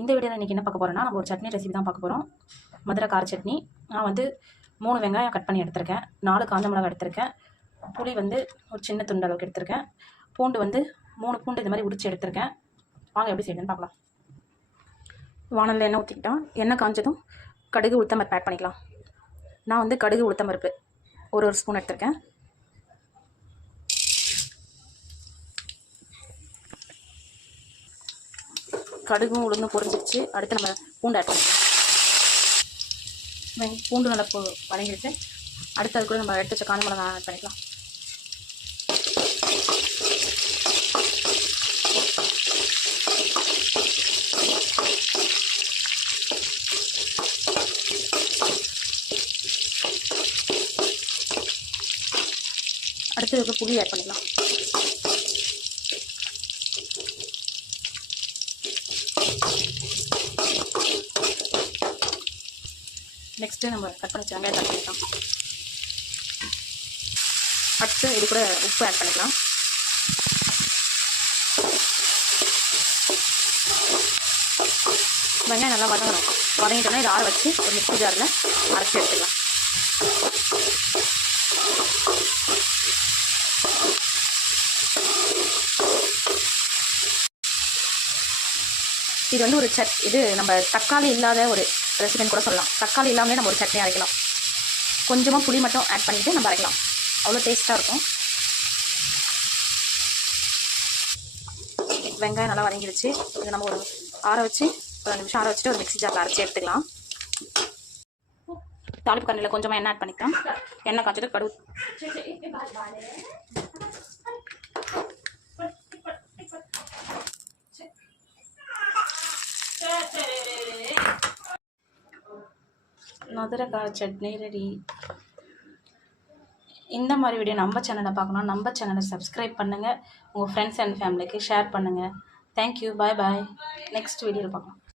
இந்த வீடியோவில் இன்றைக்கி என்ன பார்க்க போகிறோன்னா நம்ம ஒரு சட்னி ரெசிபி தான் பார்க்க போகிறோம். மதுரை கார சட்னி. நான் வந்து 3 வெங்காயம் கட் பண்ணி எடுத்திருக்கேன், 4 காஞ்ச மிளகாய் எடுத்திருக்கேன், புளி வந்து ஒரு சின்ன துண்டு அளவுக்கு எடுத்திருக்கேன், பூண்டு வந்து 3 பூண்டு இது மாதிரி உரித்து எடுத்திருக்கேன். வாங்க எப்படி செய்யுதுன்னு பார்க்கலாம். வானலில் எண்ணெய் ஊற்றிக்கிட்டோம். எண்ணெய் காஞ்சதும் கடுகு உளுத்தம்பருப்பு ஆட் பண்ணிக்கலாம். நான் வந்து கடுகு உளுத்தம்பருப்பு ஒரு ஸ்பூன் எடுத்திருக்கேன். கடுகும் உளுந்தும் பொரிஞ்சிருச்சு. அடுத்து நம்ம பூண்டு ஆட் பண்ணிக்கலாம். பூண்டு நல்லா வதங்கிடுச்சு. அடுத்து அது கூட நம்ம எடுத்து வச்ச காஞ்ச மிளகாய் ஆட் பண்ணிக்கலாம். அடுத்து இதுக்கு புளி ஆட் பண்ணிக்கலாம். நெக்ஸ்ட்டு நம்ம கட் பண்ணி வெங்காயம் ஆட் பண்ணிக்கலாம். அடுத்து இது கூட உப்பு ஆட் பண்ணிக்கலாம். வெங்காயம் நல்லா வதங்கணும். வதங்கிட்டோன்னா இதை ஆற வச்சு ஒரு மிக்ஸி ஜாரில் அரைச்சி எடுத்துக்கலாம். இது வந்து ஒரு இது நம்ம தக்காளி இல்லாத ஒரு ரெசிபின்னு கூட சொல்லலாம். தக்காளி இல்லாமலே நம்ம ஒரு சட்னி அரைக்கலாம். கொஞ்சமாக புளி மட்டும் ஆட் பண்ணிவிட்டு நம்ம அரைக்கலாம். அவ்வளோ டேஸ்ட்டாக இருக்கும். வெங்காயம் நல்லா வதங்கிடுச்சு. இதை நம்ம ஒரு ஆற வச்சு ஒரு 2 நிமிஷம் ஆற வச்சுட்டு ஒரு மிக்ஸி ஜாரில் அரைச்சி எடுத்துக்கலாம். தாளிப்பு கண்ணில் கொஞ்சமாக எண்ணெய் ஆட் பண்ணிக்கலாம். எண்ணெய் காய்ச்சிட்டு கடுகு மதுரை கார சட்னி ரெடி. இந்த மாதிரி வீடியோ நம்ம சேனலை பார்க்கணும். நம்ம சேனலை சப்ஸ்கிரைப் பண்ணுங்கள். உங்கள் ஃப்ரெண்ட்ஸ் அண்ட் ஃபேமிலிக்கு ஷேர் பண்ணுங்கள். தேங்க்யூ. பாய் பாய். நெக்ஸ்ட் வீடியோவில் பார்க்கலாம்.